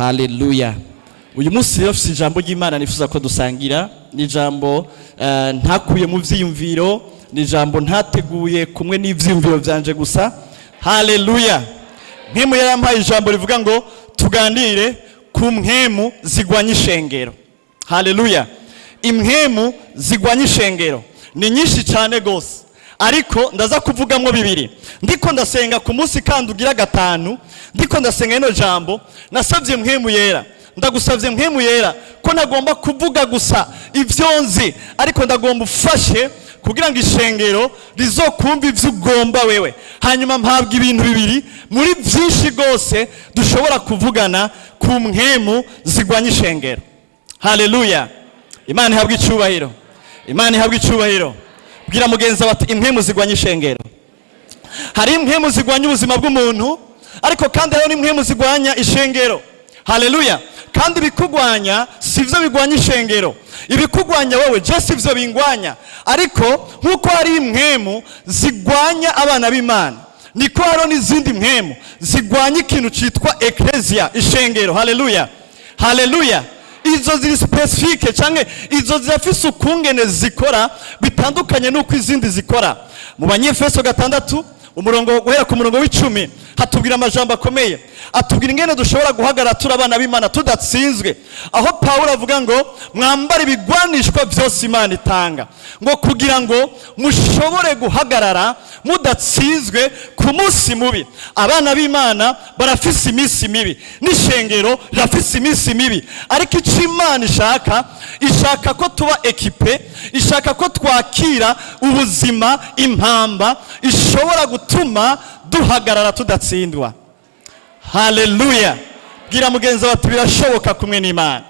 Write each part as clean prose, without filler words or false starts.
Haleluya. Uyu munsi rero ufite ijambo ry'Imana nifuza ko dusangira. Ni ijambo ntakuye mu vyiyumviro, ni ijambo ntateguye kumwe n'ivyiyumviro byanje gusa. Haleluya. Mpemu yarampaye ijambo rivuga ngo tuganire ku mpemu zigwanya ishengero. Haleluya. Impwemu zigwanya ishengero ni nyinshi cyane gose, ariko ndaza kuvugamwo bibiri. Ndiko ndasenga ku munsi kandi ugira gatanu, ndiko ndasenga ino jambo, nasabye mpwemu yera. Ndagusavye mpwemu yera ko nagomba kuvuga gusa ivyonzi, ariko ndagomba ufashe kugira ngo ishengero rizokumva ivyo ugomba wewe. Hanyuma mpabwa ibintu bibiri muri byinshi gose dushobora kuvugana ku mpwemu zigwanya ishengero. Haleluya. Imana ihabwe icubahiro. Imana ihabwe icubahiro. Bwira mugenza bati impwemu zigwanya ishengero. Hari impwemu zigwanya ubuzima bw'umuntu, ariko kandi hari impwemu zigwanya ishengero. Haleluya. Kandi bikugwanya sivyo bigwanya ishengero. Ibikugwanya wowe je sivyo bingwanya, ariko nkuko hari impwemu zigwanya abana b'Imana, niko haro n'izindi mpwemu zigwanya ikintu citwa ecclesia, ishengero. Haleluya. Haleluya. Izo ziri specifique canke izo zirafise ukungene zikora bitandukanye nuko izindi zikora. Mu Banyefeso 6 umurongo guhera ku murongo w'10 hatubwira amajambo akomeye, atubwira ingene dushobora guhagarara turabana b'Imana tudatsinzwe, aho Paulo avuga ngo mwambara ibigwanishwa byose Imana itanga, ngo kugira ngo mushobore guhagarara mudatsinzwe ku munsi mubi. Abana b'Imana barafise iminsi mibi, n'ishengero rafise iminsi mibi, ariko icyo Imana ishaka ko tuba ekipe, ishaka ko twakira ubuzima impamba ishobora gutuma duhagarara tudatsindwa. Haleluya. Bwira mugenza bati birashoboka kumwe n'Imana.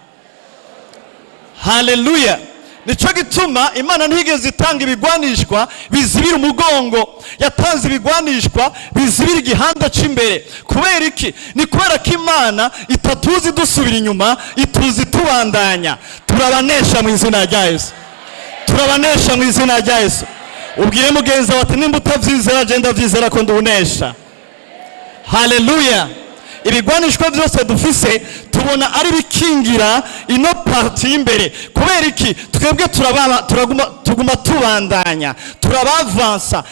Haleluya. Nico gituma Imana ntigeze itanga ibigwanishwa bizibira umugongo, yatanze ibigwanishwa bizibira igihanda c'imbere. Kubera iki? Ni kubera ko Imana itatuzi dusubira inyuma, ituzi tubandanya. Turabanesha mu izina rya Yesu. Turabanesha mu izina rya Yesu. Ubwire mugenza bati nimba utavyizera je ndavyizera ko ndunesha. Haleluya. Ibigwanishwa byose dufise tubona ari bikingira ino parti imbere. Kubera iki? Twebwe tuguma tubandanya, turabavansa.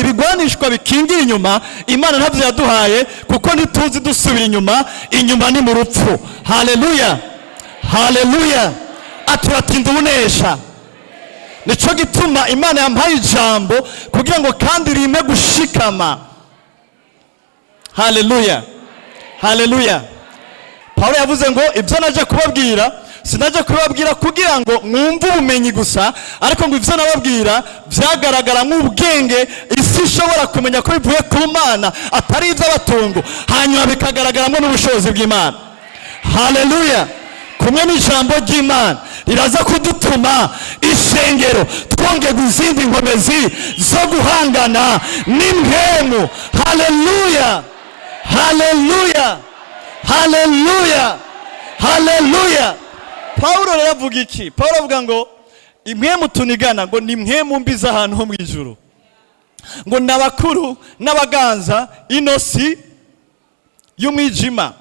Ibigwanishwa bikingira inyuma Imana ntavyo yaduhaye, kuko nituzi dusubira inyuma, inyuma ni mu rupfu. Haleluya. Haleluya. Aturatinda ubunesha. Nico gituma Imana yampaye ijambo kugira ngo kandi rime gushikama. Haleluya. Haleluya. Paulo yavuze ngo ibyo naje kubabwira sinaje kubabwira kugira ngo mwumve ubumenyi gusa, ariko ngo ibyo nababwira byagaragara nk'ubwenge isi ishobora kumenya ko bivuye ku Mana atari iby'abatungu, hanyuma bikagaragaramo n'ubushobozi bw'Imana. Haleluya. Kumwe n'ijambo ry'Imana riraza kudutuma ishengero twongera izindi nkomezi zo guhangana n'impwemu. Haleluya. Haleluya. Haleluya. Haleluya. Paulo yaravuga iki? Paulo avuga ngo impwemu tunigana ngo ni impwemu mbi z'ahantu ho mu ijuru, ngo n'abakuru n'abaganza inosi y'umwijima.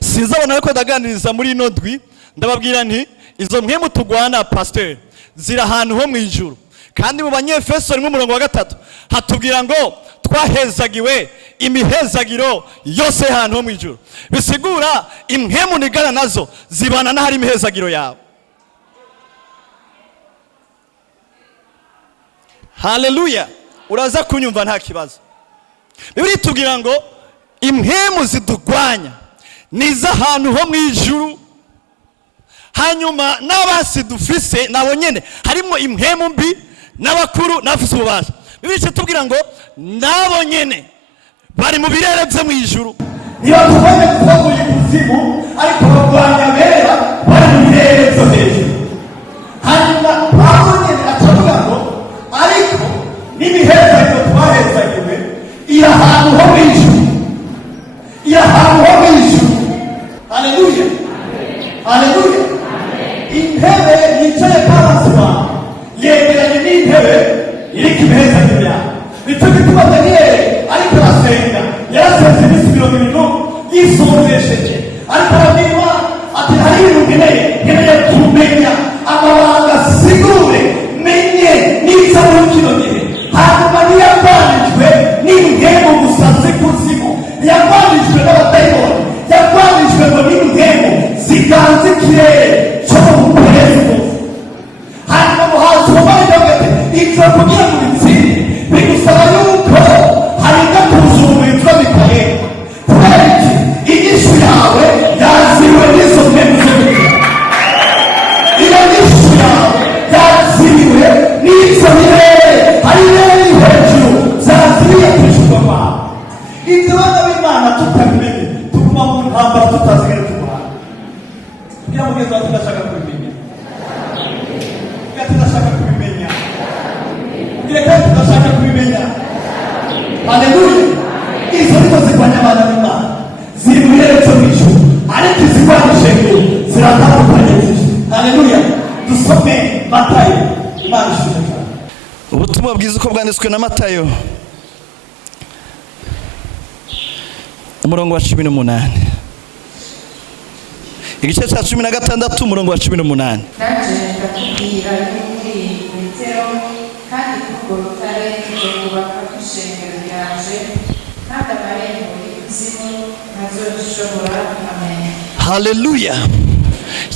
Sinzabona ko ndaganiriza muri ino ndwi, ndababwira nti izo mpwemu tugwana pasteur ziri ahantu ho mu ijuru. Kandi mu Banyefeso 1:3 hatubwira ngo twahezagiwe imihezagiro yose ahantu ho mu ijuru. Bisigura impwemu nigana nazo zibana n'ahari imihezagiro yawe. Haleluya. Uraza kunyumva nta kibazo. Bibiri tubwira ngo impwemu zidugwanya niza ahantu ho mu ijuru, hanyuma n'abasi dufise nabo nyene harimo impwemu mbi n'abakuru n'abafise ububasha. Bibiri tubwira ngo nabo nyene bari mu birere byo mu ijuru. Iyo tubonye kuva mu ikuzimu, ariko bagwanya bera bari mu birere byo hejuru. Hanyuma Paulo nyene atavuga ngo ariko n'imihezagiro twahezagiwe iri ahantu ho mu ijuru, iri ahantu ho mu ijuru. Haleluya. Haleluya. Intebe yicaye paraswa yegeranye n'intebe iriko imihezagiro yawe. Nico gituma Daniel ariko arasenga yarasenze iminsi 70 yisonzesheje, ariko ababwirwa ati hari ibintu nkeneye kumenya amabanga sigure menye n'iza muri kino gihe. Hanyuma ntiyagwanijwe n'intego gusa z'ikuzimu, yagwanijwe n'abadayimoni, yagwanijwe ngo n'intego ziganza ikirere cyo mu buperezida. Hanyuma umuhanzi wambaye ati ibyo kugira ngo bitsinde bigusaba yuko harinda kuza umubiri w'abikaye. Kubera iki? inyishu yawe yaziriwe n'izo ntego z'ibiti. iyo nyishu yawe yaziriwe n'izo birere, hari irere hejuru zaziriye kwishyurwa kwawe. ibyo bana b'Imana tutabimenye tuguma mu ntambara tutazigera tumuhana. kugira ngo ugeze aho tudashaka kubimenya, tudashaka kubimenya, kandi tudashaka kubimenya. Haleluya! izo nizo zirwanya abana b'Imana, ziri mu birere byo mu ijuru, ariko izirwanya ishengero ziratandukanye byinshi. Haleluya! dusome Matayo. Imana ishimwe cyane. Ubutumwa bwiza uko bwanditswe na Matayo umurongo wa 18, igice cya 16 umurongo wa 18. Naje ndakubwira yuko Petero kandi kurwo rutare tuzokubaka ishengero ryanje, kandi amarembo y'ikuzimu ntazoshobora. Amen. Haleluya!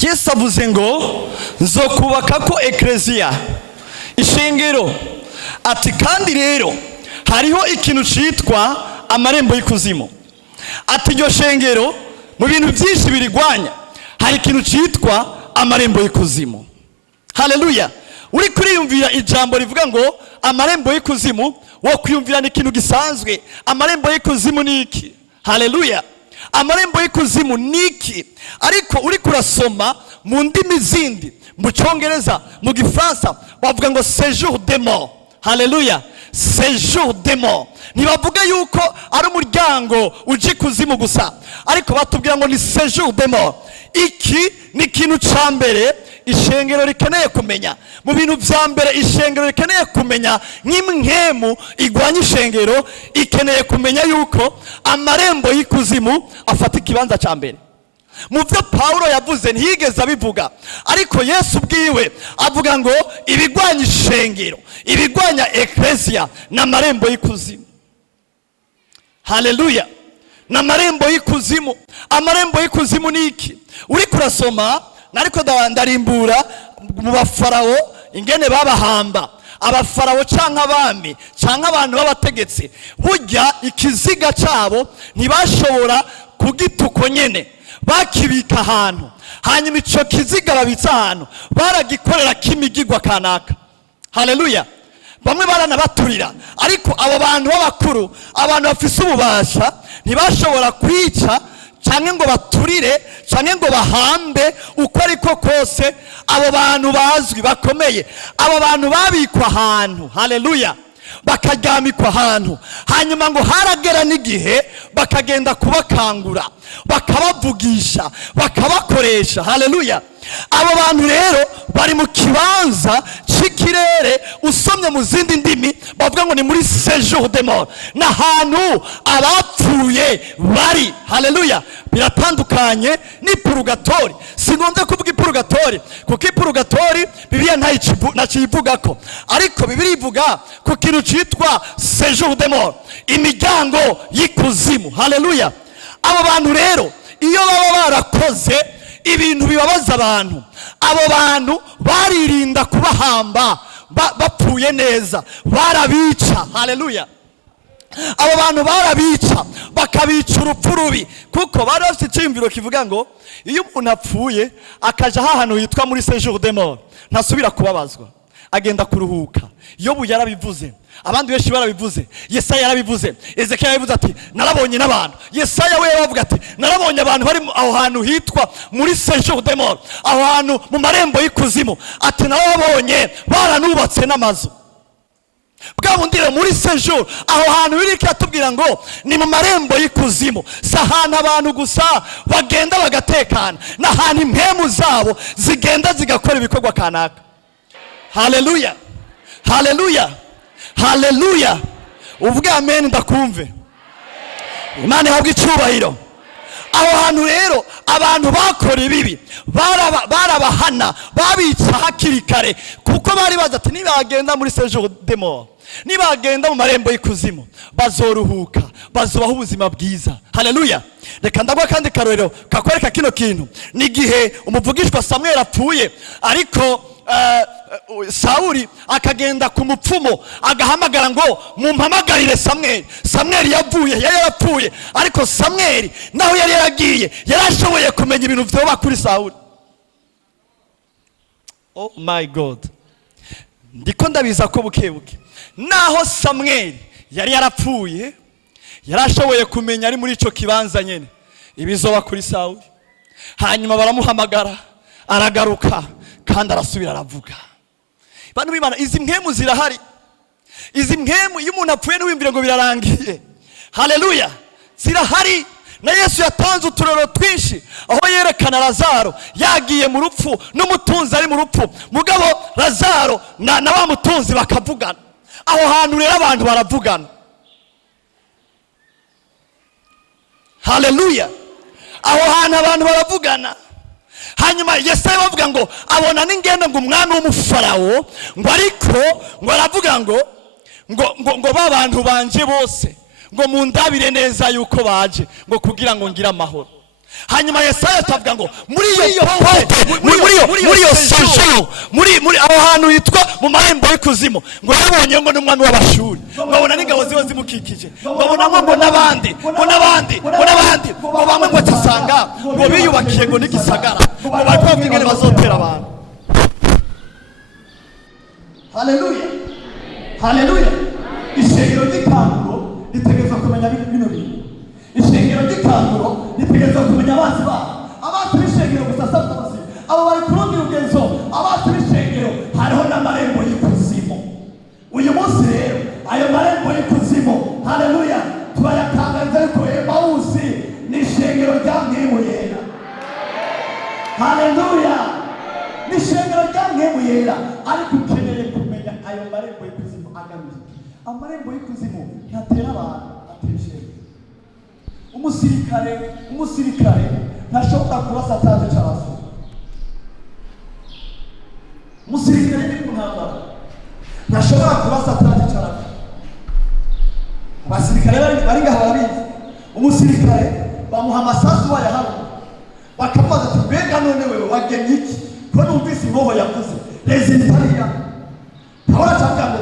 Yesu avuze ngo nzokubaka ko ekleziya, ishengero. Ati kandi rero hariho ikintu cyitwa amarembo y'ikuzimu. Ati iryo shengero mu bintu byinshi birigwanya, hari ikintu cyitwa amarembo y'ikuzimu. Haleluya! uri kuriyumvira ijambo rivuga ngo amarembo y'ikuzimu, wo kwiyumvira ni ikintu gisanzwe. Amarembo y'ikuzimu ni iki? Haleluya! amarembo y'ikuzimu ni iki? Ariko uri kurasoma mu ndimi zindi, mu Cyongereza, mu Gifaransa bavuga ngo séjour des morts. Haleluya! séjour des morts. Ntibavuga yuko ari umuryango uje kuzimu gusa, ariko batubwira ngo ni séjour des morts. Iki ni ikintu cya mbere ishengero rikeneye kumenya. Mu bintu bya mbere ishengero rikeneye kumenya, nk'imwemu igwanya ishengero ikeneye kumenya yuko amarembo y'ikuzimu afata ikibanza cya mbere. Mu byo Paulo yavuze ntiyigeze abivuga, ariko Yesu ubwiwe avuga ngo ibigwanya ishengero, ibigwanya eklesia n'amarembo y'ikuzimu. Haleluya! n'amarembo y'ikuzimu. Amarembo y'ikuzimu ni iki? uri kurasoma nariko ndarimbura mu bafarawo ingene babahamba. Abafarawo canke abami canke abantu b'abategetsi, burya ikiziga cyabo ntibashobora kugituko nyene, bakibika ahantu, hanyuma ico kiziga babitsa ahantu baragikorera kimigirwa kanaka. Haleluya! bamwe baranabaturira, ariko abo bantu b'abakuru, abantu bafise ububasha, ntibashobora kwica canke ngo baturire canke ngo bahambe uko ariko kose abo bantu bazwi bakomeye. Abo bantu babikwa ahantu, haleluya, bakaryamikwa ahantu, hanyuma ngo haragera n'igihe bakagenda kubakangura, bakabavugisha, bakabakoresha. Haleluya! abo bantu rero bari mu kibanza c'ikirere, usomye mu zindi ndimi bavuga ngo ni muri séjour des morts, n'ahantu abapfuye bari. Haleluya! biratandukanye ni purgatori. Singonze kuvuga purgatori kuko purgatori Bibiliya ntaciyivugako, ariko Bibiliya ivuga ku kintu cyitwa séjour des morts, imiryango y'ikuzimu. Haleluya! abo bantu rero iyo baba barakoze ibintu bibabaza abantu, abo bantu baririnda kubahamba bapfuye neza, barabica. Haleluya! abo bantu barabica, bakabica urupfu rubi, kuko bari bafite icyiyumviro kivuga ngo iyo umuntu apfuye akaja ahantu hitwa muri séjour des morts ntasubira kubabazwa, agenda kuruhuka. Yobu yarabivuze, abandi benshi barabivuze, Yesaya yarabivuze, Ezekiel yarabivuze ati narabonye n'abantu. Yesaya we yaravuga ati narabonye abantu bari aho hantu hitwa muri séjour des morts, aho hantu mu marembo y'ikuzimu. Ati narabonye baranubatse n'amazu. Bwa bundi rero muri séjour, aho hantu biri kiratubwira ngo ni mu marembo y'ikuzimu. Si ahantu abantu gusa bagenda bagatekana, n'ahantu impemu zabo zigenda zigakora ibikorwa kanaka. Haleluya! Haleluya! Haleluya! uvuge amen ndakumve. Imana ihabwe icyubahiro. aho hantu rero abantu bakora ibibi barabahana babica hakiri kare, kuko bari bazi ati nibagenda muri séjour de mort, nibagenda mu marembo y'ikuzimu bazoruhuka, bazubaho ubuzima bwiza. Haleluya. Reka ndagwa kandi karorero kakwereka kino kintu. Ni gihe umuvugishwa Samuel apfuye, ariko Sauli akagenda ku mupfumo agahamagara ngo mumpamagarire Samuel. Samuel yavuye, yari yarapfuye, ariko Samuel naho yari yaragiye yarashoboye kumenya ibintu vyoba kuri Sauli. Oh my God. Ndiko ndabiza ko bukebuke naho Samuel yari yarapfuye, yarashoboye kumenya ari muri ico kibanza nyene ibizoba kuri Sauli. Hanyuma baramuhamagara, aragaruka kandi arasubira aravuga. Bantu b'Imana, izi mpemu zirahari. Izi mpemu iyo umuntu apfuye ntiwimvire ngo birarangiye. Haleluya. Zirahari. Na Yesu yatanze uturero twinshi aho yerekana Lazaro yagiye mu rupfu n'umutunzi ari mu rupfu, mugabo Lazaro na wa mutunzi bakavugana. Aho hantu rero abantu baravugana. Haleluya. Aho hantu abantu baravugana. Hanyuma Yesaya bavuga ngo abona n'ingendo ngo umwami w'umufarawo ngo ariko ngo aravuga ngo babantu banje bose ngo mundabire neza yuko baje ngo kugira ngo ngira amahoro. Hanyuma Yesaya atavuga ngo muri iyo séjour muri aho hantu yitwa mu marembo y'ikuzimu ngo yabonye ngo n'umwami w'abashuri, babona n'ingabo ziba zimukikije, babona ngo n'abandi ngo bamwe ngo tasanga ngo biyubakiye ngo n'igisagara ngo bariko bavugene bazotera abantu. Haleluya. Haleluya. Ishengero ry'ikanguro ritegezwa kumenya bino bintu. Ishengero ry'ikanguro ritegezwa kumenya abanzi babo. Abanzi b'ishengero gusa sabazi abo bari kurundi rugenzo, abanzi b'ishengero hariho n'amarembo y'ikuzimu. Uyu munsi rero ayo marembo y'ikuzimu, haleluya, turayatangaza yuko Emmaus ni ishengero rya Mwemu Yera. Haleluya. Ni ishengero rya Mwemu Yera, ariko ukeneye kumenya ayo marembo y'ikuzimu agamije. Amarembo y'ikuzimu ntatera abantu, atera ishengero. Umusirikare ntashobora kurasa ataje cyaraso. Umusirikare ni kuntambara ntashobora kurasa ataje cyaraso. Abasirikare bari ngaho barabizi. Umusirikare bamuha amasasu bayaharuye, bakamubaza ati mbega none wewe wagenye iki ko numvise inkoho yavuze rezintariya. Pawulo acavuga ngo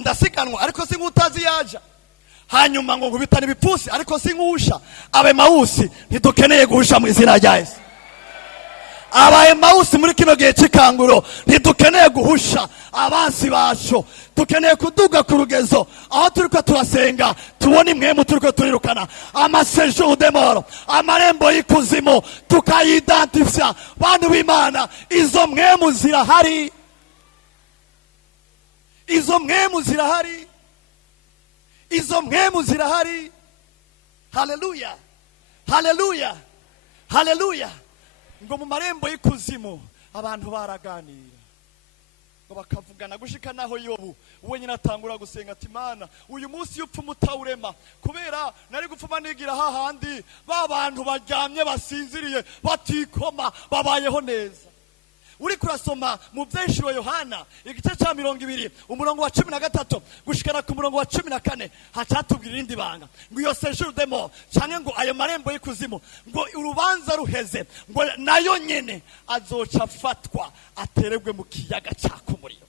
ndasiganwa ariko sinkutazi yaja, hanyuma ngo nkubitane ibipfusi ariko sinkusha. Emmaus ntidukeneye guhusha mu izina rya Yesu. Emmaus muri kino gihe cy'ikanguro ntidukeneye guhusha abansi bacu, dukeneye kuduga ku rugezo aho turiko turasenga tubona imwemu turiko turirukana amaséjour de mort, amarembo y'ikuzimu tukayidentifya. Bantu b'Imana, izo mwemu zirahari, izo mwemu zirahari, izo mwemu zirahari. Haleluya. Haleluya. Haleluya. Ngo mu marembo y'ikuzimu abantu baraganira ngo bakavugana gushika naho Yobu uwe nyina atangura gusenga ati Mana uyu munsi yupfa mutawurema, kubera nari gupfuma nigira hahandi ba bantu baryamye basinziriye batikoma babayeho neza. Uri kurasoma mu Vyeshuro Yohana igice ca 20 umurongo wa 13 gushikana ku murongo wa 14 hacatubwira irindi banga ngo iyo séjour de mort canke ngo ayo marembo y'ikuzimu ngo urubanza ruheze ngo nayo nyene azoca afatwa aterebwe mu kiyaga caka umuriro.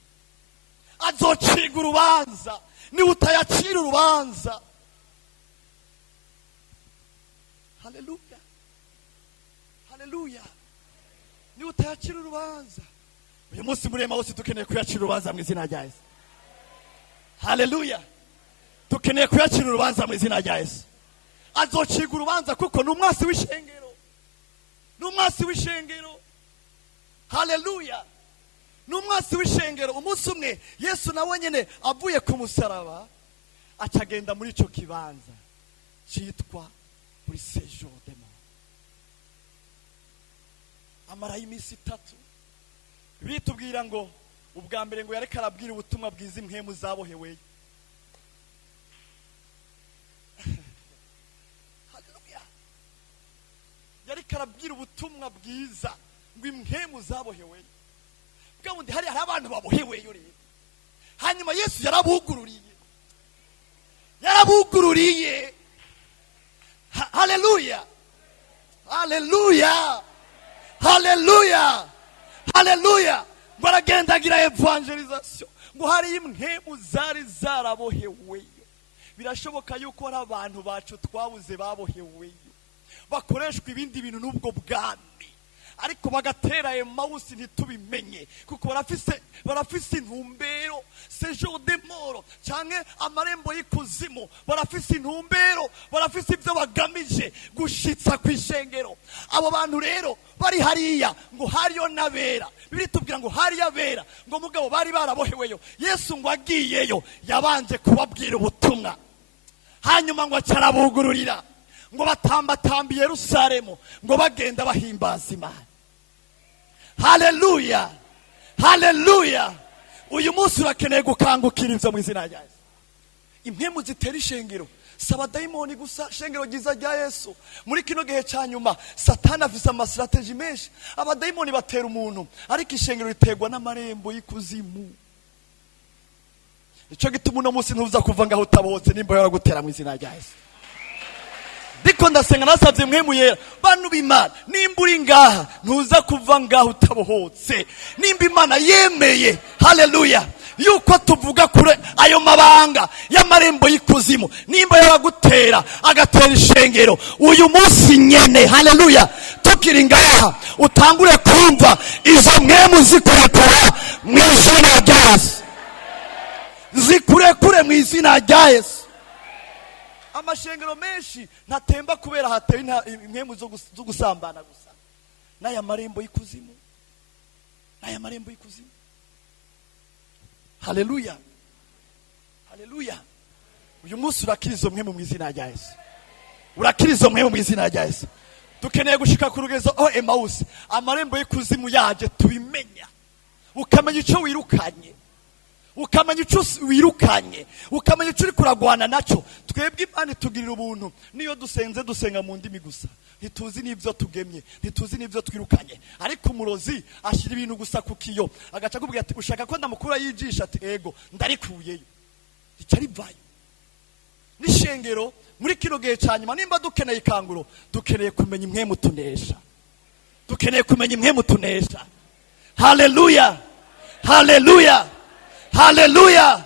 Azociga urubanza ni utayacira urubanza. Haleluya. Haleluya. Ni utayacira urubanza. Uyu munsi muri Emmaus dukeneye kuyacira urubanza mu izina rya Yesu. Haleluya. Dukeneye kuyacira urubanza mu izina rya Yesu. Azociga urubanza kuko ni umwasi w'ishengero. Ni umwasi w'ishengero. Haleluya. Ni umwasi w'ishengero. Umunsi umwe Yesu nawe nyene avuye ku musaraba acagenda muri ico kibanza cyitwa muri séjour de mort. Amara y'imisi 3 bitubwira ngo ubwa mbere ngo yareka arabwira ubutumwa bwiza impwemu zabohewe. Haleluya. ariko arabwira ubutumwa bwiza ngo impwemu zaboheweyo. Bwa bundi hari abantu baboheweyo rero. Hanyuma Yesu yarabugururiye. Haleluya, haleluya, haleluya, haleluya. Ngo aragendagira evangelization, ngo hari impwemu zari zaraboheweyo. Birashoboka yuko hari abantu bacu twabuze baboheweyo, bakoreshwa ibindi bintu n'ubwo bwami, ariko bagatera Emmaus ntitubimenye, kuko barafise intumbero, séjour de mort canke amarembo y'ikuzimu. Barafise intumbero, barafise ibyo bagamije gushitsa kw'ishengero. Abo bantu rero bari hariya, ngo hariyo nabera. Bibiri tubwira ngo hariyo abera, ngo mugabo bari baraboheweyo. Yesu ngo agiyeyo yabanje kubabwira ubutumwa, hanyuma ngo acarabugururira, ngo batambatambi Yerusalemu, ngo bagenda bahimbaza Imana. Haleluya, haleluya. Uyu munsi urakeneye gukangukira ivyo mu izina rya Yesu. Impwemu zitera ishengero si abadayimoni gusa, shengero ryiza rya Yesu. Muri kino gihe ca nyuma Satani afise amasitrategi menshi. Abadayimoni batera umuntu, ariko ishengero riterwa n'amarembo y'ikuzimu. Nico gituma uno munsi ntuza kuva ngaho utabohotse nimba yaragutera mu izina rya Yesu. Ndiko ndasenga nasavye impwemu yera, bantu b'Imana, nimba uri ngaha ntuza kuva ngaho utabohotse. Nimba Imana yemeye, haleluya, yuko tuvuga kure ayo mabanga y'amarembo y'ikuzimu, nimba yaragutera agatera ishengero uyu munsi nyene, haleluya, tukiri ngaha utangure kumva izo mpwemu zikurekura mu izina rya Yesu. Zikurekure mu izina rya Yesu. Amashengero menshi ntatemba kubera hatewe impwemu zo gusambana gusa, n'aya marembo y'ikuzimu, n'aya marembo y'ikuzimu. Haleluya, haleluya. Uyu munsi urakira izo mpwemu mu izina rya Yesu, urakira izo mpwemu mu izina rya Yesu. Dukeneye gushika ku rugezo Emmaus amarembo y'ikuzimu yaje tubimenya, ukamenya ico wirukanye, ukamenya ico wirukanye, ukamenya ico uri kuragwana naco. Twebwe Imana tugirira ubuntu, niyo dusenga mu ndimi gusa, ntituzi n'ivyo tugemye, ntituzi n'ivyo twirukanye. Ariko umurozi ashira ibintu gusa kukiyo, agaca kubwira ati ushaka ko ndamukura yijisha, ati ego ndarikuyeyo, icari vayo. Nishengero muri kino gihe cyanyuma, nimba dukeneye ikanguro, dukeneye kumenya impwemu tunesha, dukeneye kumenya impwemu tunesha. Haleluya, haleluya, haleluya,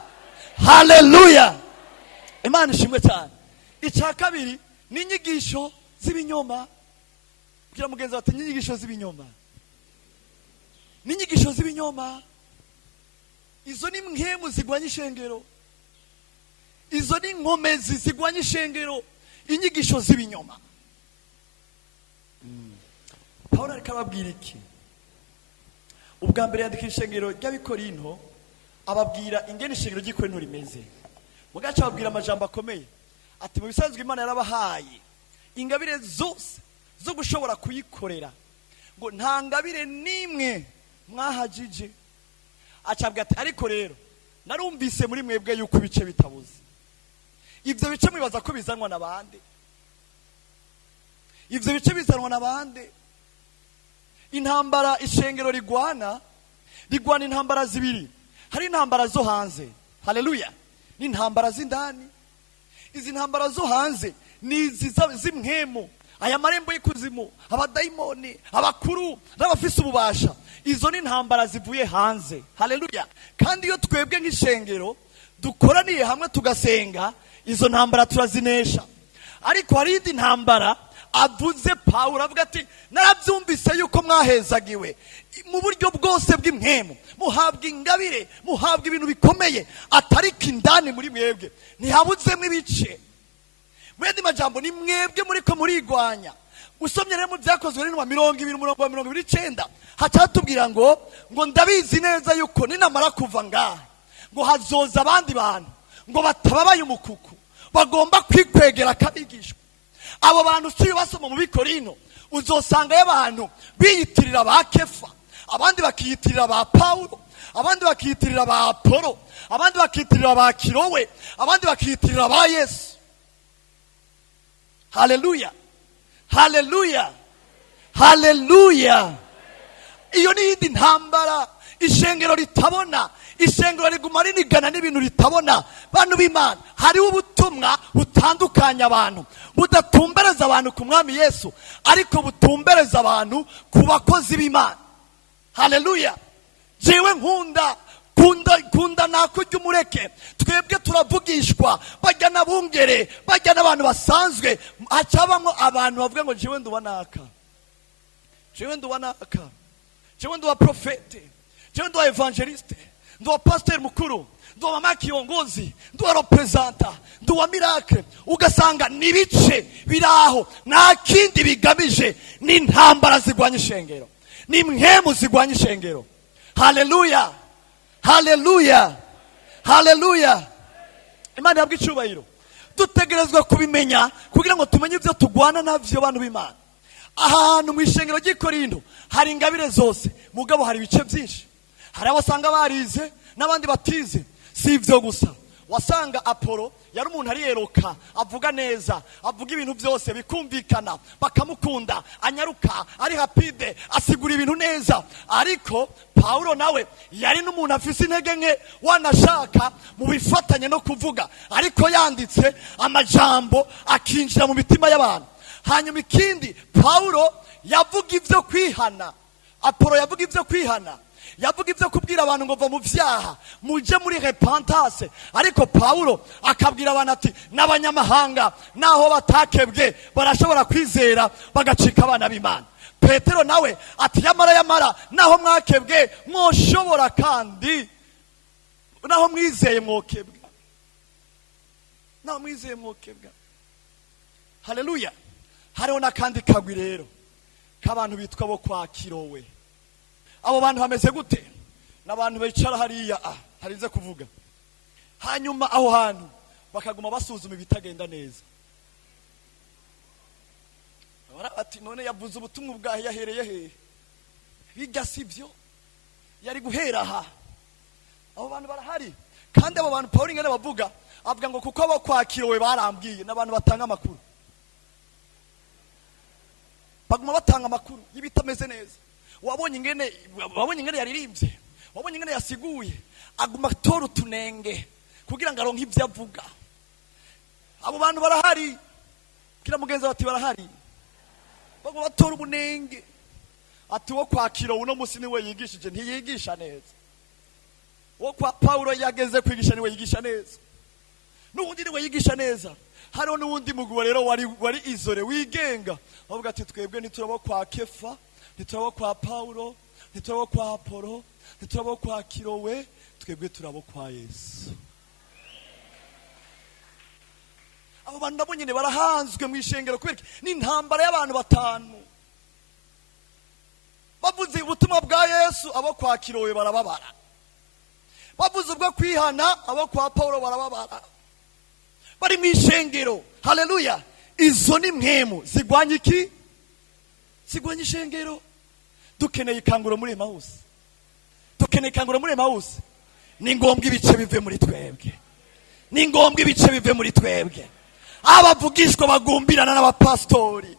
haleluya. Imana ishimwe cyane. Icya kabiri ni inyigisho z'ibinyoma. Kugira mugenzi ati inyigisho z'ibinyoma, ni inyigisho z'ibinyoma. Izo ni mpwemu zigwanya ishengero, izo ni nkomezi zigwanya ishengero, inyigisho z'ibinyoma. Pawulo ariko ababwira iki? Ubwa mbere yandika ishengero ry'Abikorinto, ababwira ingene ishengero ry'Ikorinto rimeze. Mugaca ababwira amajambo akomeye ati mu bisanzwe Imana yarabahaye ingabire zose zo gushobora kuyikorera, ngo nta ngabire nimwe mwahajije. Acabwa ati ariko rero narumvise muri mwebwe yuko ibice bitabuze. Ivyo bice mwibaza ko bizanwa na bande? Ivyo bice bizanwa na bande? Intambara ishengero rigwana intambara zibiri. Hari intambara zo hanze, haleluya, n'intambara z'indani. Izi ntambara zo hanze ni z'imwemo, aya marembo y'ikuzimu, abadayimoni, abakuru n'abafise ububasha. Izo ni intambara zivuye hanze, haleluya. Kandi iyo twebwe nk'ishengero dukoraniye hamwe tugasenga, izo ntambara turazinesha. Ariko hari indi ntambara avuze Pawulo, avuga ati narabyumvise yuko mwahezagiwe mu buryo bwose bw'imwemu, muhabwa ingabire, muhabwa ibintu bikomeye, atariko indani muri mwebwe ntihabuzemo ibice. Mwende majambo ni mwebwe muriko murigwanya. Usomye rero mu byakozwe n'intumwa 20:29 hacatubwira ngo ndabizi neza yuko ninamara kuva ngaha ngo hazoza abandi bantu ngo batababaye umukuku, bagomba kwikwegera kabigishwa. Abo bantu si basoma mu Bikorinto, uzosanga y'abantu biyitirira ba Kefa, abandi bakiyitirira ba Paulo, abandi bakiyitirira ba Apolo, abandi bakiyitirira ba Kirowe, abandi bakiyitirira ba Yesu. Haleluya, haleluya, haleluya. Iyo ni iyindi ntambara. Ishengero ritabona, ishengero riguma rinigana n'ibintu ritabona. Bantu b'Imana, hariho ubutumwa butandukanya abantu, budatumbereza abantu ku mwami Yesu, ariko butumbereza abantu ku bakozi b'Imana. Haleluya. Jewe kunda nako ry'umureke. Twebwe turavugishwa, bajya nabungere, bajya n'abantu basanzwe. Hacabamwo abantu bavuga ngo jewe nduwa naka, jewe nduwa naka, jewe nduwa profete, jewe nduwa evangeliste, nduwa pasteur mukuru, nduwa mama kiongozi, nduwa representa, nduwa miracle. Ugasanga nibice biraho, nta kindi bigamije, ni intambara zigwanya ishengero, ni impwemu zigwanya ishengero. Haleluya, haleluya, haleluya. Imana yabwa icubahiro. Dutegerezwa kubimenya kugira ngo tumenye ibyo tugwana navyo bantu b'Imana. Ahantu mu ishengero ry'Ikorinto hari ingabire zose, mugabo hari ibice byinshi. Hari abasanga barize n'abandi batize. Si ivyo gusa, wasanga Apolo yari umuntu ariyeruka, avuga neza, avuga ibintu byose bikumvikana, bakamukunda, anyaruka, ari rapide, asigura ibintu neza. Ariko Paulo nawe yari n'umuntu afise intege nke, wanashaka mu bifatanye no kuvuga, ariko yanditse amajambo akinjira mu mitima y'abantu. Hanyuma ikindi, Paulo yavuga ivyo kwihana, Apolo yavuga ivyo kwihana, yavuga ivyo kubwira abantu ngo va mu vyaha, muje muri repentance. Ariko Paulo akabwira abantu ati n'abanyamahanga naho batakebwe barashobora kwizera bagacika abana b'Imana. Petero nawe ati yamara naho mwakebwe mwoshobora kandi naho mwizeye mwokebwa, naho mwizeye mwokebwa. Haleluya. Hariho n'akandi kagwi rero k'abantu bitwa bo kwa Kirowe. Abo bantu bameze gute? N'abantu bicara hariya harize kuvuga, hanyuma aho hantu bakaguma basuzuma ibitagenda neza. Ati none yavuze ubutumwa bwahe yahereye he? Bijya sivyo, yari guhera aha. Abo bantu barahari. Kandi abo bantu Paulo ingene bavuga, avuga ngo kuko abo kwa Kirowe barambwiye, n'abantu batanga amakuru, baguma batanga amakuru y'ibitameze neza. Wabonye ingene yaririmbye, wabonye ingene yasiguye, aguma tora utunenge kugira ngo aronke ivyo avuga. Abo bantu barahari, kira mugenza bati barahari, baguma batora ubunenge. Ati wo kwa Kirowe uno musi niwe yigishije, ntiyigisha neza. Wo kwa Paulo yageze kwigisha niwe yigisha neza, n'ubundi niwe yigisha neza. Hariho n'ubundi mugabo rero wari izore wigenga, bavuga ati twebwe ntiturabo kwa Kefa, ntiturabo kwa Paulo, ntiturabo kwa Apolo, ntiturabo kwa Kirowe, twebwe turabo kwa Yesu. Abo bantu nabo nyene barahanzwe mu ishengero kubera ni intambara y'abantu batanu. Bavuze ubutumwa bwa Yesu, abo kwa Kirowe barababara. Bavuze ubwo kwihana, abo kwa Paulo barababara. Bari mu ishengero. Haleluya. Izo ni mpemu zigwanya iki? Zigwanya ishengero. Dukeneye ikanguro muri Emmaus. Dukeneye ikanguro muri Emmaus. Ni ngombwa ibice bive muri twebwe. Ni ngombwa ibice bive muri twebwe. Abavugishwa bagumbirana n'abapastori,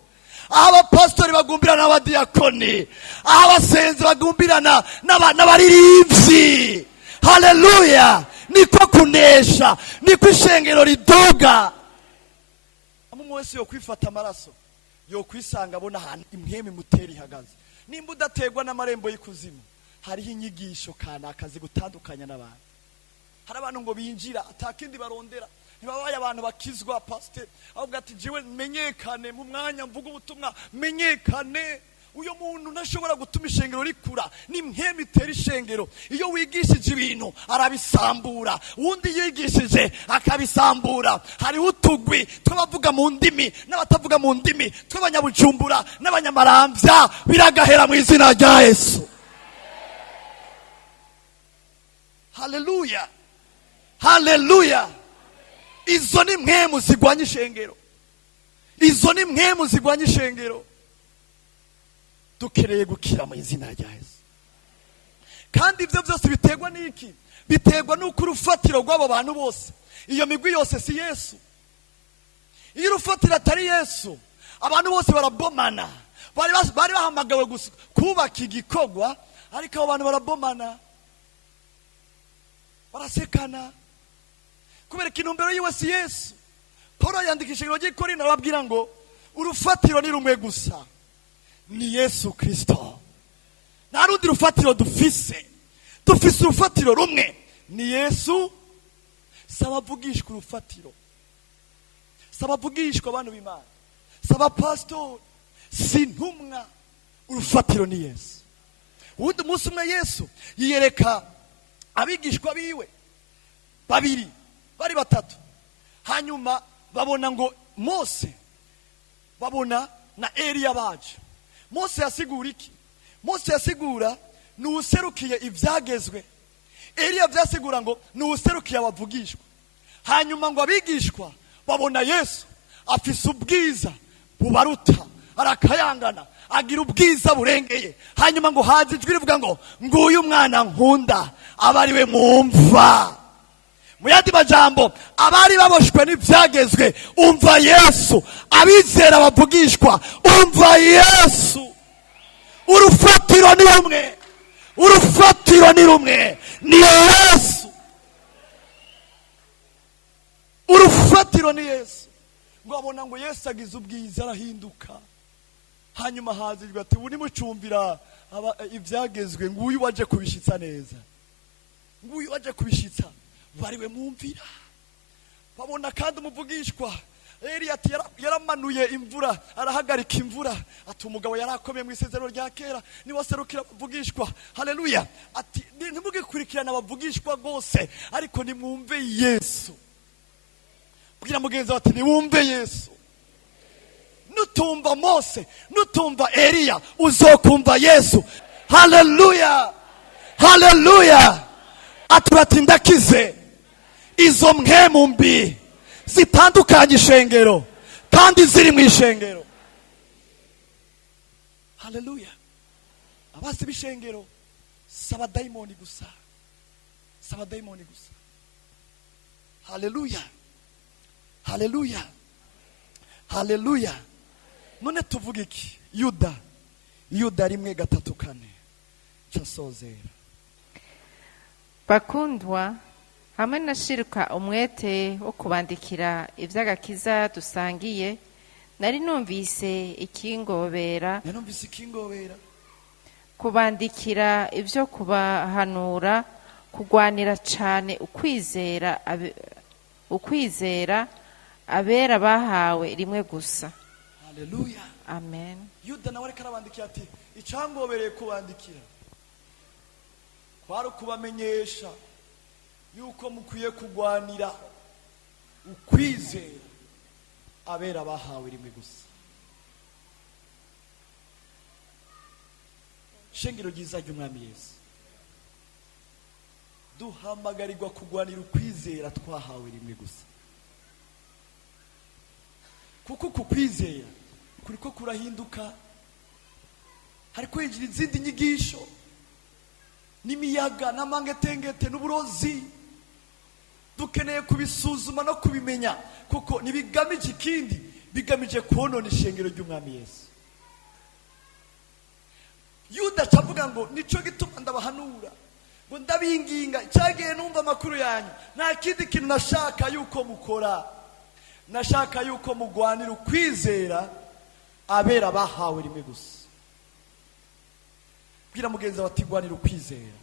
abapastori bagumbirana n'abadiakoni, abasenzi bagumbirana n'abaririmbyi. Haleluya. Niko kunesha, niko ishengero ridoga. Amwe wese yo kwifata amaraso, yo kwisanga abona ahantu impwemu imutera ihagaze. Nimba udategwa n'amarembo y'ikuzimu, hariho inyigisho kanaka zigutandukanya n'abantu. Hari abantu ngo binjira atakindi barondera, ntibabaye abantu bakizwa pastor, avuga ati jiwe menyekane mu mwanya mvuga ubutumwa, menyekane. Uyo muntu ntashobora gutuma ishengero rikura, ni mpemu itera ishengero. Iyo wigishije ibintu arabisambura, uwundi yigishije akabisambura. Hariho utugwi tw'abavuga mu ndimi n'abatavuga mu ndimi, tw'abanyabujumbura n'abanyamaramvya, biragahera mu izina rya Yesu. Haleluya, haleluya. Izo ni mpemu zigwanya ishengero, izo ni mpemu zigwanya ishengero. Dukereye gukira mu izina rya Yesu. Kandi ibyo byose biterwa n'iki? Biterwa n'uko urufatiro rw'abo bantu bose, iyo migwi yose si Yesu. Iyo urufatiro atari Yesu, abantu bose barabomana, bari bahamagawe gusa kubaka igikorwa, ariko abo bantu barabomana, barasekana kubera intumbero yiwe si Yesu. Paulo yandikisha igitabo cy'Ikorinto arababwira ngo urufatiro ni rumwe gusa, ni Yesu Kristo. Nta rundi rufatiro dufise urufatiro rumwe, ni Yesu. Sabavugishwa urufatiro, sabavugishwa abantu b'Imana, saba pastor, si ntumwa, urufatiro ni Yesu. Ubundi umunsi umwe Yesu yiyereka abigishwa biwe babiri, bari batatu, hanyuma babona ngo Mose, babona na Eliya baje. Mose yasigura iki? Mose yasigura ni userukiye ibyagezwe, Eliya byasigura ngo ni userukiye abavugishwa. Hanyuma ngo abigishwa babona Yesu afise ubwiza bubaruta, arakayangana, agira ubwiza burengeye. Hanyuma ngo haje ijwi rivuga ngo nguyu mwana nkunda, abariwe mwumva. Mu yandi majambo, abari baboshwe n'ibyagezwe umva Yesu, abizera bavugishwa umva Yesu. Urufatiro ni rumwe, urufatiro ni rumwe, ni Yesu. Urufatiro ni Yesu. Ngo abona ngo Yesu agize ubwiza arahinduka. Hanyuma hazijwe ati ubu nimucumbira ibyagezwe, nguyu waje kubishitsa neza, nguyu waje kubishitsa, bariwe mwumvira. Babona kandi umuvugishwa Eliya ati yaramanuye imvura, arahagarika imvura, ati umugabo yarakomeye mu isezerano rya kera, ni waserukira abavugishwa. Haleluya. Ati ntimugikurikirana abavugishwa rwose, ariko nimwumve Yesu. Bwira mugenzi ati niwumve Yesu. Nutumva Mose, nutumva Eliya, uzokumva Yesu. Haleluya, haleluya. Ati ndakize izo mpwemu mbi zitandukanye ishengero kandi ziri mu ishengero. Haleluya. Abasi b'ishengero saba daimoni gusa, saba daimoni gusa. Haleluya, haleluya, haleluya. None tuvuga iki? Yuda, Yuda 1:3-4 cyasozera. Bakundwa, hamwe nashirika umwete wo kubandikira ivy'agakiza dusangiye, nari numvise ikingobera, kubandikira ivyo kubahanura kugwanira cane ukwizera abera bahawe rimwe gusa. Haleluya, amen. Yuda nawe ariko arabandikira ati icangobereye kubandikira kwari kubamenyesha yuko mukwiye kugwanira ukwizera abera bahawe rimwe gusa. Shengero ryiza ry'umwami Yesu, duhamagarirwa kugwanira ukwizera twahawe rimwe gusa. Kuko kukwizera kuriko kurahinduka, hari kwinjira izindi nyigisho n'imiyaga n'amangetengete n'uburozi. Dukeneye kubisuzuma no kubimenya, kuko nibigamije ikindi, bigamije konona ishengero ry'umwami Yesu. Yuda cavuga ngo nico gituma ndabahanura, ngo ndabinginga, cyagiye numva amakuru yanyu, nta kindi kintu nashaka yuko mukora, nashaka yuko mugwanira ukwizera abera bahawe rimwe gusa. Bwira mugenzi bati gwanira ukwizera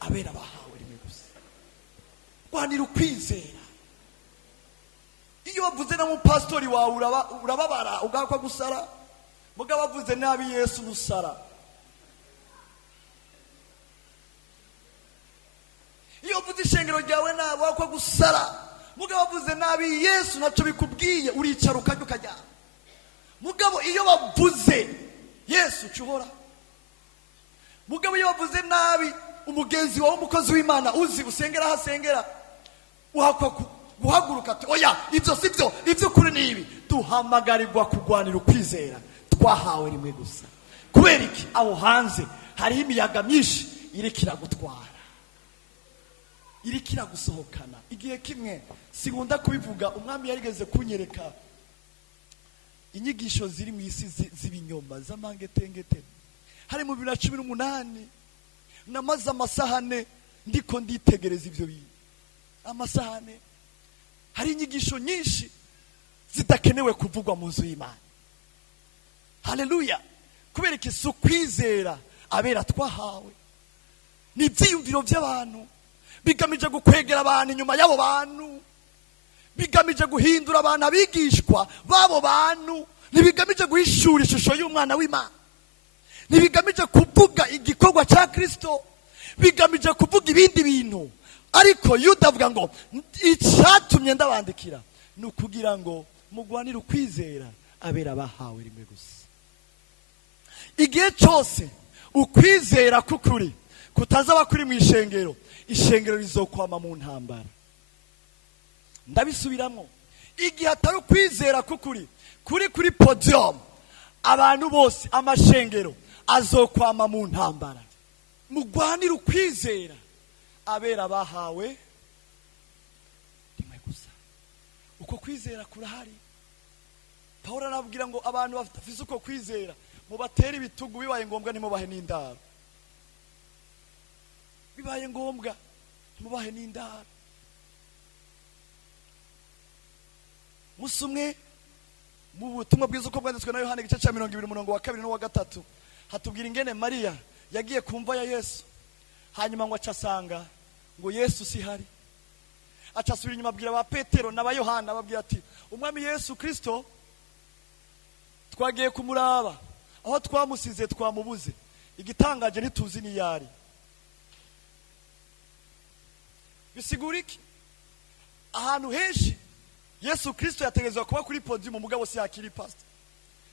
abera bahawe rimwe gusa. Gwanira ukwizera. Iyo wavuze na mupastori wawe urababara ugakwa gusara, mugabo wavuze nabi Yesu nusara. Iyo wavuze ishengero ryawe nawe wakwa gusara, mugabo wavuze nabi Yesu naco bikubwiye uricara ukajya. Mugabo iyo wavuze Yesu cyubora. Mugabo iyo wavuze nabi umugenzi wawe umukozi w'Imana uzi usengera hasengera, uhakwa guhaguruka ati oya ibyo sibyo, ibyo kuri nibi. Duhamagarirwa kugwanira ukwizera twahawe rimwe gusa. Kubera iki? Aho hanze hari imiyaga myinshi irikira gutwara, irikira gusohokana. Igihe kimwe, sigunda kubivuga, umwami yarigeze kunyereka inyigisho ziri mu isi z'ibinyoma z'amangetengete. Hari mu 2018 namaze amasahane ndiko nditegereza ivyo bintu. Amasahane hari inyigisho nyinshi zidakenewe kuvugwa mu nzu y'Imana. Haleluya. Kubera iki kwizera abera twahawe ni ivyiyumviro by'abantu bigamije gukwegera abantu inyuma y'abo bantu, bigamije guhindura abantu abigishwa b'abo bantu, ntibigamije guhishura ishusho y'umwana w'Imana, ntibigamije kuvuga igikorwa cya Kristo, bigamije kuvuga ibindi bintu. Ariko Yuda avuga ngo icyatumye ndabandikira ni ukugira ngo mugwanire ukwizera abera bahawe rimwe gusa. Igihe cyose ukwizera kukuri kutazaba kuri mu ishengero, ishengero rizokwama mu ntambara. Ndabisubiramo, igihe atari ukwizera kukuri kuri podium, abantu bose amashengero azokwama mu ntambara. Mugwanire ukwizera abera bahawe rimwe gusa. Uko kwizera kurahari. Pawulo anabwira ngo abantu bafite uko kwizera mubatera ibitugu, bibaye ngombwa ntimubahe n'indaro. Bibaye ngombwa ntimubahe n'indaro. Musumwe mu butumwa bwiza uko bwanditswe na Yohana igice cya 20 umurongo wa 2 n'uwa 3 hatubwira ingene Mariya yagiye kumva ya Yesu, hanyuma ngo acasanga ngo Yesu sihari. Acasubira inyuma abwira ba Petero na ba Yohana ababwira ati umwami Yesu Kristo twagiye kumuraba, aho twamusize twamubuze, igitangaje ntituzi ni yari. Bisigura iki? Ahantu henshi Yesu Kristo yategezwa kuba kuri podium, umugabo si yakiri pastor,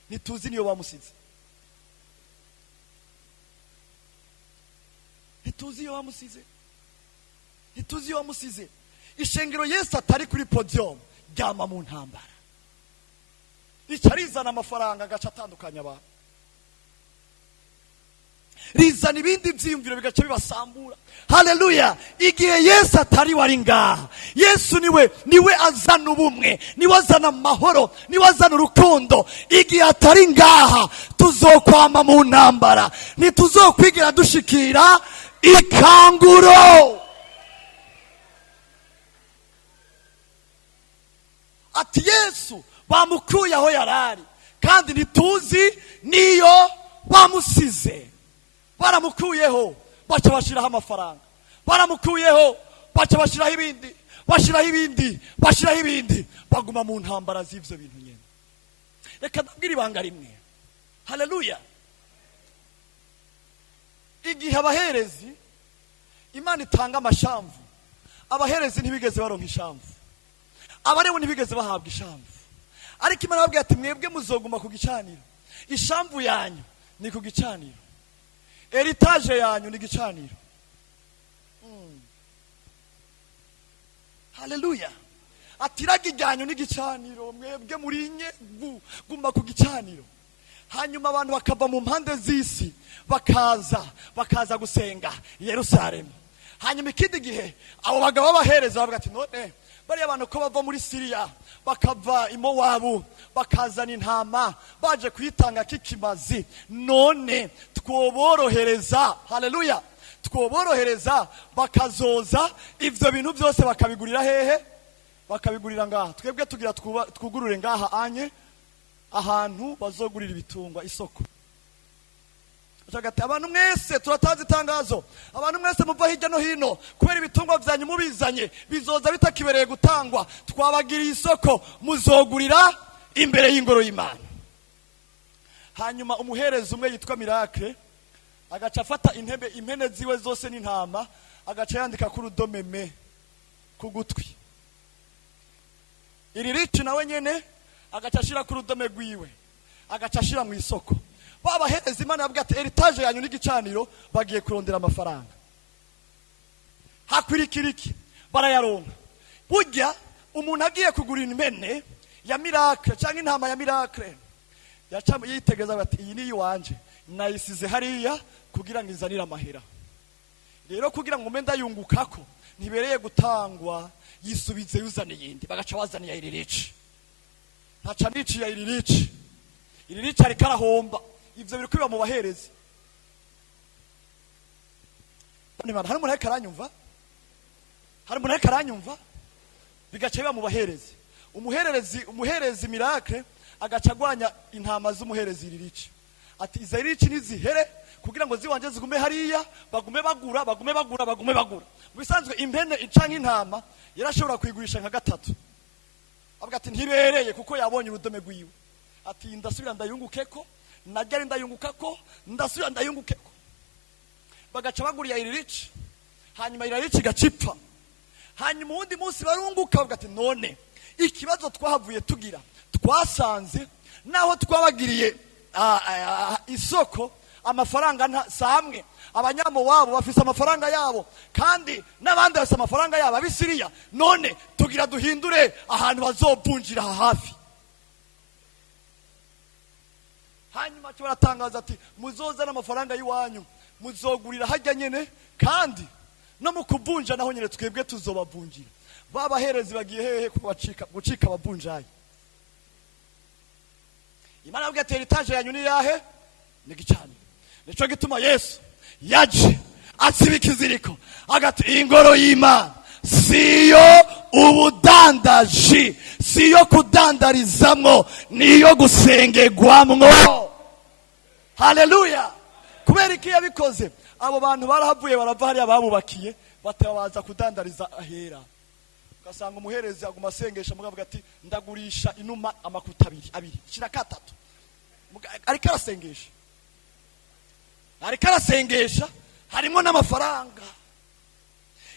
ntituzi niyo bamusize, ntituzi iyo bamusize, ntituzi iyo bamusize. Ishengero Yesu atari kuri podium ryama mu ntambara, ricarizana amafaranga agaca atandukanya abantu, rizana ibindi vyiyumviro bigaca bibasambura. Haleluya. Igihe Yesu atari wari ngaha, Yesu niwe azana ubumwe, niwe azana amahoro, niwe azana urukundo. Igihe atari ngaha tuzokwama mu ntambara, ntituzokwigira dushikira ikanguro. Ati Yesu bamukuye aho yarari, kandi ntituzi niyo bamusize. Baramukuyeho baca bashiraho amafaranga, baramukuyeho baca bashiraho ibindi, bashiraho ibindi, bashiraho ibindi, baguma mu ntambara z'ivyo bintu nyene. Reka ndabwira ibanga rimwe. Haleluya. Igihe abaherezi Imana itanga amashamvu, abaherezi ntibigeze baronka ishamvu, abarebu ntibigeze bahabwa ishamvu. Ariko Imana yababwiye ati mwebwe muzoguma ku gicaniro, ishamvu yanyu ni ku gicaniro, heritage yanyu ni gicaniro. Haleluya. Atiraga ijyanyu ni gicaniro, mwebwe murinye guma ku gicaniro. Hanyuma abantu bakava mu mpande z'isi bakaza gusenga i Yerusalemu. Hanyuma ikindi gihe abo bagabo b'abahereza bavuga ati none bariya abantu ko bava muri Siriya bakava i Mowabu bakazana intama baje kuyitanga kikimazi, none twoborohereza. Haleluya. Twoborohereza bakazoza ivyo bintu byose bakabigurira hehe? Bakabigurira ngaha. Twebwe tugira twugurure ngaha anye ahantu bazogurira ibitungwa, isoko. Utagati abantu mwese turatanze itangazo, abantu mwese muva hirya no hino, kubera ibitungwa byanyu mubizanye bizoza bitakibereye gutangwa, twabagiriye isoko muzogurira imbere y'ingoro y'Imana. Hanyuma umuhereza umwe yitwa Miracle agaca afata impene ziwe zose n'intama, agaca yandika ku rudome me ku gutwi. Iri rici nawe nyene agaca ashira ku rudome rwiwe, agaca ashira mu isoko. Babahereza Imana yabwiye ati heritage yanyu n'igicaniro, bagiye kurondera amafaranga. Hakwirikiriki barayaronka. Burya umuntu agiye kugurira impene ya Miracle cyangwa intama ya Miracle, yaca yitegeza ati iyi ni iwanje, nayisize hariya kugira ngo izanire amahera. Rero kugira ngo umenda yungukako ntibereye gutangwa, yisubize yuzane yindi, bagaca bazaniye iri rici. Ntaca nici ya iri rici, iri rica rikarahomba. Ivyo biri kwiba mu baherezi. Hari umuntu ariko aranyumva? Hari umuntu ariko aranyumva? Bigaca biba mu baherezi. Umuherezi Miracle agaca agwanya intama z'umuherezi iri rica. Ati izo iri rica nizihere kugira ngo ziwanje zigume hariya, bagume bagura. Bisanzwe impene canke intama yarashobora kwigurisha nka gatatu. Avuga ati ntibereye kuko yabonye urudome rwiwe. Ati ndasubira ndayungukeko, najya ndayungukako, ndasubira ndayungukeko. Bagaca baguriya iri rica. Hanyuma iri rica igacipfa. Hanyuma uwundi munsi barunguka bavuga ati none ikibazo twahavuye tugira twasanze naho twabagiriye isoko amafaranga samwe abanyamo wabo bafise amafaranga yabo kandi n'abandi bafise amafaranga yabo abisiriya none tugira duhindure ahantu bazovunjira hafi. Hanyuma cyo baratangaza ati muzoza n'amafaranga yiwanyu muzogurira hajya nyene kandi no mu kuvunja naho nyene twebwe tuzobavunjira. Babaherezi bagiye hehe gucika abavunjayi. Imana avuga ati etage yanyu ni yahe ni gicani. Nico gituma Yesu yaje asibika iziriko agati ingoro y'Imana siyo ubudandaji, siyo kudandarizamwo, niyo gusengerwamwo. Haleluya. Kubera iki yabikoze? Abo bantu barahavuye barava hariya babubakiye batabaza kudandariza ahera. Ugasanga umuherezi aguma asengesha mugavuga ati ndagurisha inuma amakuta abiri shira katatu. Ariko arasengesha harimo n'amafaranga.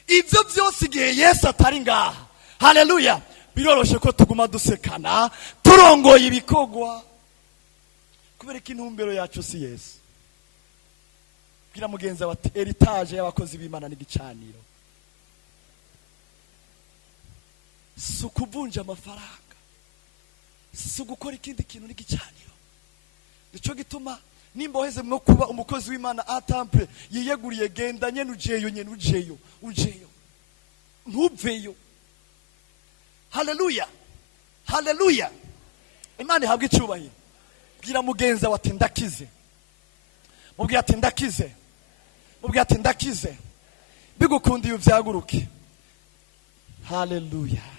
Ivyo byose igihe Yesu atari ngaha, haleluya, biroroshe ko tuguma dusekana turongoye ibikogwa kubera ko intumbero yacu si Yesu. Bwira mugenzi wa heritage y'abakozi b'Imana n'igicaniro. Sukuvunja amafaranga, sugukora ikindi kintu n'igicaniro. Nico gituma nimba oheze mwo kuba umukozi w'Imana atample yiyeguriye genda nyene ujeyo ntuveyo. Haleluya, haleluya. Imana ihabwa icubahiro. Bwira mugenzi wa ndakize, mubwira ati ndakize, mubwira ati ndakize, bigukundiye uvyaguruke. Haleluya.